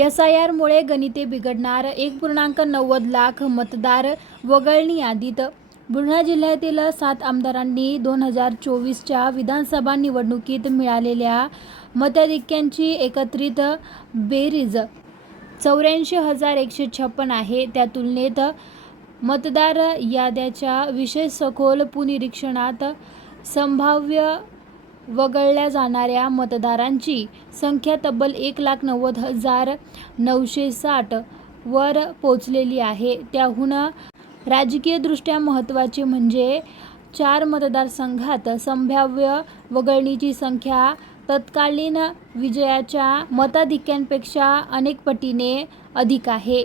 SIRमुळे गणिते बिघडणार, 1.90 लाख मतदार वगळणी यादीत. बुलढाणा जिल्ह्यातील 7 आमदारांनी 2024च्या विधानसभा निवडणुकीत मिळालेल्या मताधिक्यांची एकत्रित बेरीज 84,156 आहे. त्या तुलनेत मतदार याद्यांच्या विशेष सखोल पुनरीक्षणात संभाव्य वगळल्या जाणाऱ्या मतदारांची संख्या तब्बल 1,90,960 वर पोहोचलेली आहे. त्याहून राजकीयदृष्ट्या महत्त्वाचे म्हणजे 4 मतदारसंघात संभाव्य वगळणीची संख्या तत्कालीन विजयाच्या मताधिक्यांपेक्षा अनेक पटीने अधिक आहे.